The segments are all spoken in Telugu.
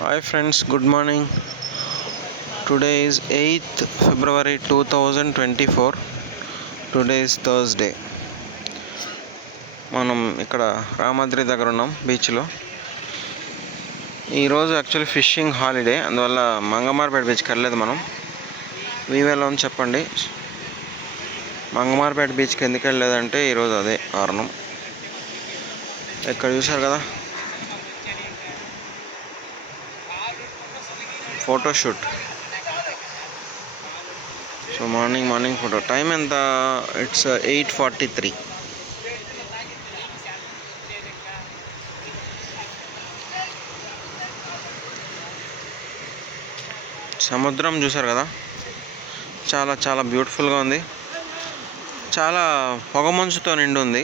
Hi friends good morning today is eighth February two thousand twenty four today is Thursday మనం ఇక్కడ రామాద్రి దగ్గర ఉన్నాం బీచ్లో ఈరోజు యాక్చువల్లీ ఫిషింగ్ హాలిడే అందువల్ల మంగమార్పేట బీచ్కి వెళ్ళలేదు మనం. వీవేలో చెప్పండి. మంగమార్పేట బీచ్కి ఎందుకు వెళ్ళలేదంటే ఈరోజు అదే కారణం. ఇక్కడ చూశారు కదా? Photoshoot so morning morning photo time ఎంత? ఇట్స్ ఎయిట్ ఫార్టీ త్రీ సముద్రం చూసారు కదా? చాలా చాలా బ్యూటిఫుల్గా ఉంది. చాలా పొగమంచుతో నిండి ఉంది.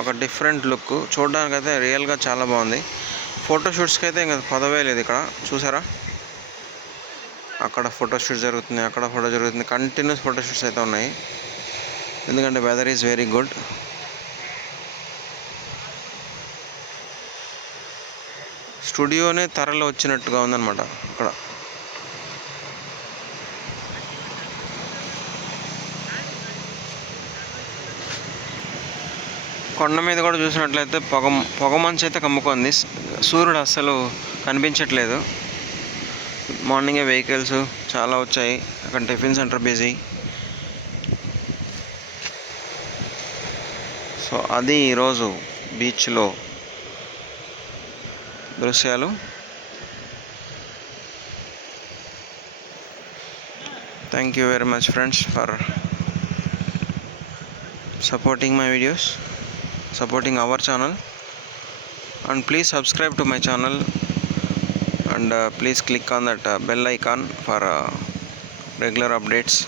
ఒక డిఫరెంట్ లుక్ చూడడానికైతే రియల్గా చాలా బాగుంది. ఫోటోషూట్స్కి అయితే ఇంకా పదవే లేదు ఇక్కడ. చూసారా? అక్కడ ఫోటోషూట్ జరుగుతుంది అక్కడ ఫోటో జరుగుతుంది కంటిన్యూస్ ఫోటోషూట్స్ అయితే ఉన్నాయి. ఎందుకంటే వెదర్ ఈజ్ వెరీ గుడ్ స్టూడియోనే తరలో వచ్చినట్టుగా ఉందన్నమాట అక్కడ. కొండ మీద కూడా చూసినట్లయితే పొగ పొగ మంచు అయితే కమ్ముకుంది. సూర్యుడు అస్సలు కనిపించట్లేదు. మార్నింగే వెహికల్స్ చాలా వచ్చాయి. అక్కడ టిఫిన్ సెంటర్ బిజీ సో అది ఈరోజు బీచ్లో దృశ్యాలు. Thank you very much friends for supporting my videos supporting our channel and please subscribe to my channel and please click on that bell icon for regular updates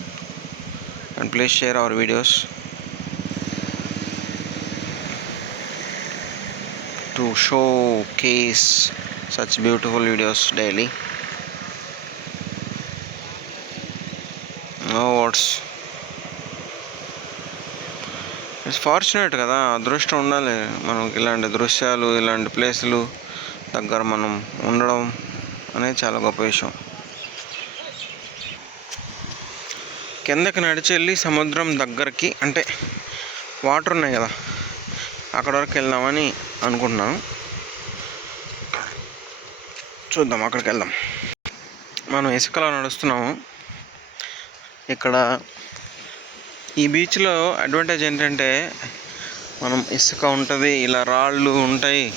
and please share our videos to showcase such beautiful videos daily no words it's fortunate కదా అదృష్టం ఉండాలి. మనకి ఇలాంటి దృశ్యాలు ఇలాంటి ప్లేసులు దగ్గర మనం ఉండడం అనేది చాలా గొప్ప విషయం. కిందకి నడిచి వెళ్ళి సముద్రం దగ్గరికి అంటే వాటర్ ఉన్నాయి కదా అక్కడ వరకు వెళ్దామని అనుకుంటున్నాను. చూద్దాం అక్కడికి వెళ్దాం. మనం ఇసుకలో నడుస్తున్నాము. ఇక్కడ ఈ బీచ్లో అడ్వాంటేజ్ ఏంటంటే మనం ఇసుక ఉంటుంది ఇలా రాళ్ళు ఉంటాయి.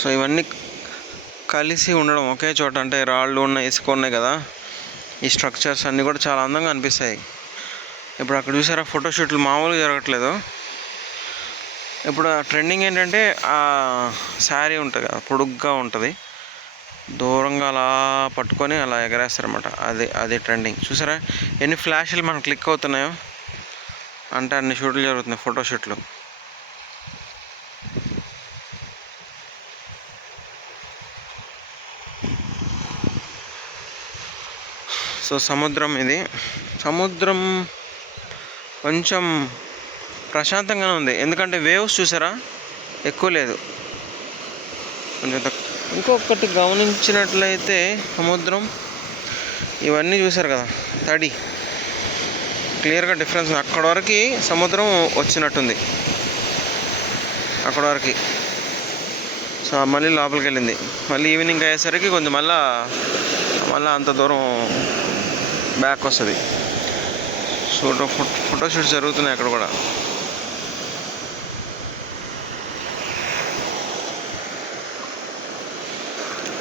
సో ఇవన్నీ కలిసి ఉండడం ఒకే చోట అంటే రాళ్ళు ఉన్నాయి ఇసుక ఉన్నాయి కదా. ఈ స్ట్రక్చర్స్ అన్నీ కూడా చాలా అందంగా అనిపిస్తాయి. ఇప్పుడు అక్కడ చూసారా ఫోటోషూట్లు మామూలుగా జరగట్లేదు. ఇప్పుడు ట్రెండింగ్ ఏంటంటే ఆ శారీ ఉంటుంది కదా పొడుగ్గా ఉంటుంది. దూరంగా అలా పట్టుకొని అలా ఎగరేస్తారనమాట అది అది ట్రెండింగ్ చూసారా ఎన్ని ఫ్లాషులు మనకు క్లిక్ అవుతున్నాయో. అంటే అన్ని షూట్లు జరుగుతున్నాయి ఫోటోషూట్లు సో సముద్రం ఇది. సముద్రం కొంచెం ప్రశాంతంగానే ఉంది. ఎందుకంటే వేవ్స్ చూసారా? ఎక్కువ లేదు. కొంచెం ఇంకొకటి గమనించినట్లయితే సముద్రం ఇవన్నీ చూసారు కదా తడి. క్లియర్గా డిఫరెన్స్ ఉంది. అక్కడ వరకు సముద్రం వచ్చినట్టుంది. అక్కడ వరకు. సో మళ్ళీ లోపలికి వెళ్ళింది. మళ్ళీ ఈవినింగ్ అయ్యేసరికి కొంచెం మళ్ళీ మళ్ళీ అంత దూరం బ్యాక్ వస్తుంది. ఫోటో ఫోటోషూట్స్ జరుగుతున్నాయి అక్కడ కూడా.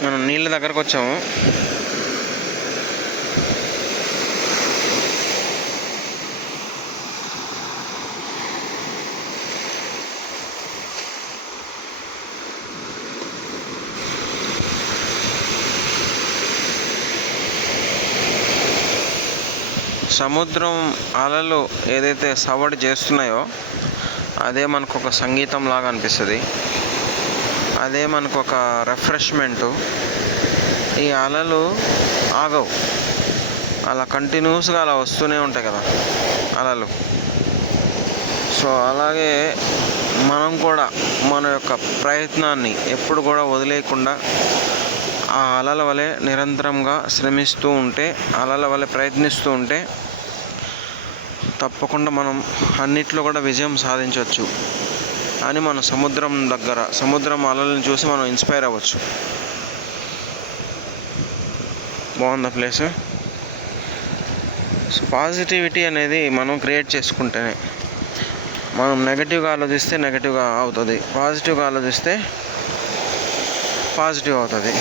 మనం నీళ్ళ దగ్గరకు వచ్చాము. సముద్రం అలలు ఏదైతే సవడి చేస్తున్నాయో అదే మనకు ఒక సంగీతం లాగా అనిపిస్తుంది. అదే మనకు ఒక రిఫ్రెష్మెంటు ఈ అలలు ఆగవు. అలా కంటిన్యూస్గా అలా వస్తూనే ఉంటాయి కదా అలలు. సో అలాగే మనం కూడా మన యొక్క ప్రయత్నాన్ని ఎప్పుడు కూడా వదిలేయకుండా ఆ అలల వలె నిరంతరంగా శ్రమిస్తూ ఉంటే అలల వలె ప్రయత్నిస్తూ ఉంటే తప్పకుండా మనం అన్నిట్లో కూడా విజయం సాధించవచ్చు. అని మన సముద్రం దగ్గర సముద్రం అలలను చూసి మనం ఇన్స్పైర్ అవ్వచ్చు. బాగుంది ప్లేస్ సో పాజిటివిటీ అనేది మనం క్రియేట్ చేసుకుంటేనే మనం నెగటివ్గా ఆలోచిస్తే నెగటివ్గా అవుతుంది. పాజిటివ్గా ఆలోచిస్తే పాజిటివ్ అవుతుంది.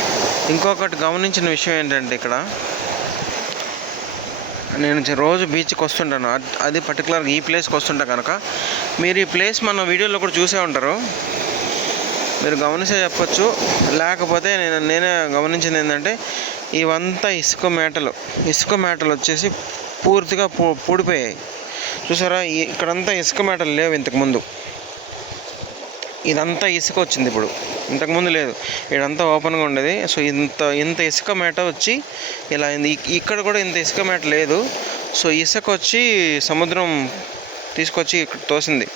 ఇంకొకటి గమనించిన విషయం ఏంటంటే ఇక్కడ నేను రోజు బీచ్కి వస్తుంటాను. అది పర్టికులర్గా ఈ ప్లేస్కి వస్తుంటా కనుక. మీరు ఈ ప్లేస్ మన వీడియోలో కూడా చూసే ఉంటారు. మీరు గమనిస్తే చెప్పచ్చు. లేకపోతే నేను నేనే గమనించింది ఏంటంటే ఇవంతా ఇసుక మేటలు. ఇసుక మేటలు వచ్చేసి పూర్తిగా పూ పూడిపోయాయి. చూసారా? ఇక్కడంతా ఇసుక మేటలు లేవు ఇంతకుముందు ఇదంతా ఇసుక వచ్చింది ఇప్పుడు. ఇంతకుముందు లేదు. ఇదంతా ఓపెన్గా ఉండేది. సో ఇంత ఇంత ఇసుక మేట వచ్చి ఇలా ఇక్కడ కూడా ఇంత ఇసుక మేట లేదు. సో ఇసుక వచ్చి సముద్రం తీసుకొచ్చి ఇక్కడ తోసింది.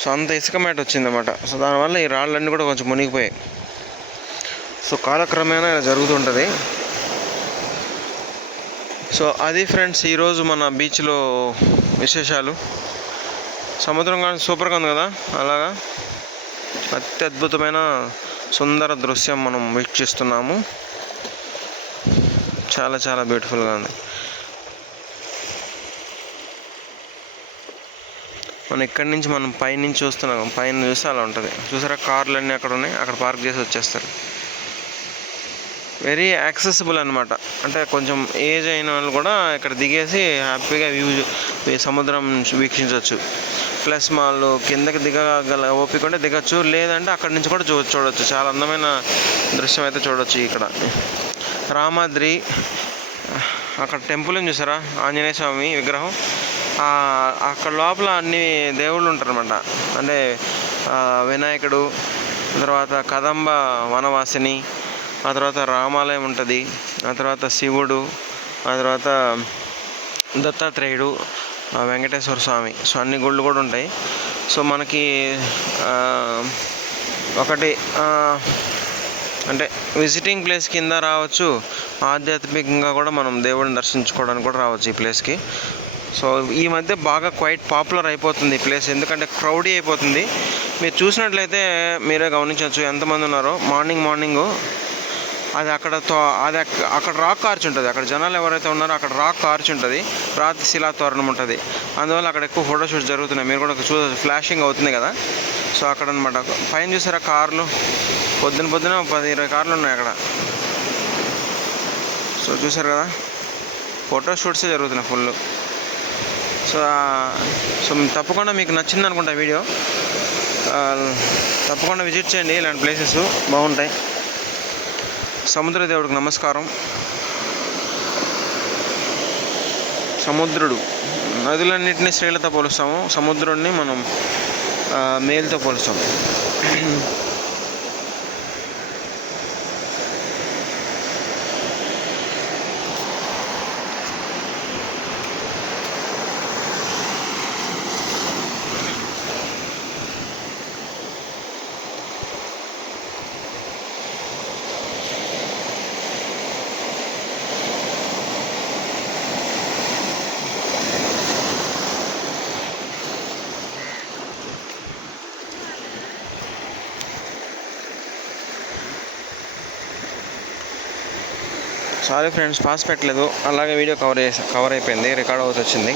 సో అంత ఇసుక మేట వచ్చిందన్నమాట. సో దానివల్ల ఈ రాళ్ళన్నీ కూడా కొంచెం మునిగిపోయాయి. సో కాలక్రమేణా ఇలా జరుగుతుంటుంది. సో అది ఫ్రెండ్స్ ఈరోజు మన బీచ్లో విశేషాలు. సముద్రం కానీ సూపర్గా ఉంది కదా? అలాగా? అత్యద్భుతమైన సుందర దృశ్యం మనం వీక్షిస్తున్నాము. చాలా చాలా బ్యూటిఫుల్గా ఉంది. మనం ఇక్కడి నుంచి మనం పైనుంచి చూస్తున్నాం. పైన చూస్తే అలా ఉంటుంది. చూసారా? కార్లు అన్నీ అక్కడ ఉన్నాయి. అక్కడ పార్క్ చేసి వచ్చేస్తారు. వెరీ యాక్సెసిబుల్ అనమాట అంటే కొంచెం ఏజ్ అయిన వాళ్ళు కూడా ఇక్కడ దిగేసి హ్యాపీగా వ్యూ సముద్రం వీక్షించవచ్చు. ప్లస్ వాళ్ళు కిందకి దిగగల ఓపిక ఉంటే దిగచ్చు లేదంటే అక్కడి నుంచి కూడా చూ చూడవచ్చు చాలా అందమైన దృశ్యం అయితే చూడవచ్చు ఇక్కడ. రామాద్రి అక్కడ టెంపుల్ ఏం చూసారా? ఆంజనేయ స్వామి విగ్రహం. అక్కడ లోపల అన్ని దేవుళ్ళు ఉంటారన్నమాట. అంటే వినాయకుడు తర్వాత కదంబ వనవాసిని ఆ తర్వాత రామాలయం ఉంటుంది ఆ తర్వాత శివుడు ఆ తర్వాత దత్తాత్రేయుడు వెంకటేశ్వర స్వామి. సో అన్ని గుళ్ళు కూడా ఉంటాయి. సో మనకి ఒకటి అంటే విజిటింగ్ ప్లేస్ కింద రావచ్చు. ఆధ్యాత్మికంగా కూడా మనం దేవుడిని దర్శించుకోవడానికి కూడా రావచ్చు ఈ ప్లేస్కి సో ఈ మధ్య బాగా క్వైట్ పాపులర్ అయిపోతుంది ఈ ప్లేస్ ఎందుకంటే క్రౌడీ అయిపోతుంది. మీరు చూసినట్లయితే మీరే గమనించవచ్చు. ఎంతమంది ఉన్నారో? మార్నింగ్ మార్నింగ్ అది అక్కడ అది అక్కడ రాక్ కార్చ్ ఉంటుంది. అక్కడ జనాలు ఎవరైతే ఉన్నారో అక్కడ రాక్ కార్చ్ ఉంటుంది. రాతి శిలా తోరణం ఉంటుంది. అందువల్ల అక్కడ ఎక్కువ ఫోటోషూట్ జరుగుతున్నాయి. మీరు కూడా చూ ఫ్లాషింగ్ అవుతుంది కదా. సో అక్కడ అనమాట పైన చూసారా కార్లు? పొద్దున పొద్దున పది ఇరవై కార్లు ఉన్నాయి అక్కడ. సో చూసారు కదా. ఫోటోషూట్సే జరుగుతున్నాయి ఫుల్ సో సో తప్పకుండా మీకు నచ్చింది అనుకుంటా వీడియో తప్పకుండా విజిట్ చేయండి. ఇలాంటి ప్లేసెస్ బాగుంటాయి. సముద్రదేవుడికి నమస్కారం. సముద్రుడు. నదులన్నింటినీ స్త్రీలతో పోలుస్తాము. సముద్రుడిని మనం మేలుతో పోలుస్తాం. సారీ ఫ్రెండ్స్ పాస్ పెట్టలేదు. అలాగే వీడియో కవర్ చేసా కవర్ అయిపోయింది రికార్డ్ అవుతూ వచ్చింది.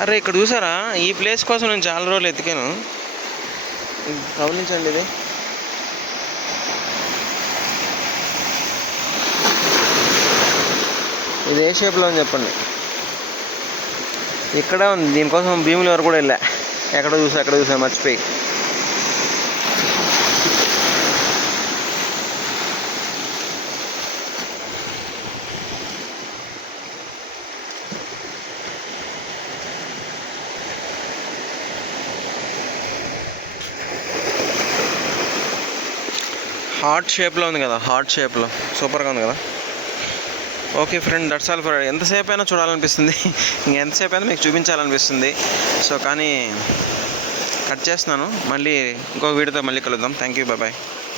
అరే ఇక్కడ చూసారా? ఈ ప్లేస్ కోసం నేను చాలా రోజులు ఎతికాను. గమనించండి ఇది. ఇది ఏ షేప్లో అని చెప్పండి. ఇక్కడే ఉంది. దీనికోసం భీములు వరకు కూడా వెళ్ళా. ఎక్కడ చూసా ఎక్కడ చూసా మర్చిపోయి. హార్ట్ షేప్లో ఉంది కదా హార్ట్ షేప్లో. సూపర్గా ఉంది కదా. Okay friend that's all for ఎంతసేపు అయినా చూడాలనిపిస్తుంది. ఇంకెంతసేపు అయినా మీకు చూపించాలనిపిస్తుంది. సో కానీ కట్ చేస్తున్నాను. మళ్ళీ ఇంకో వీడియోతో మళ్ళీ కలుద్దాం. Thank you bye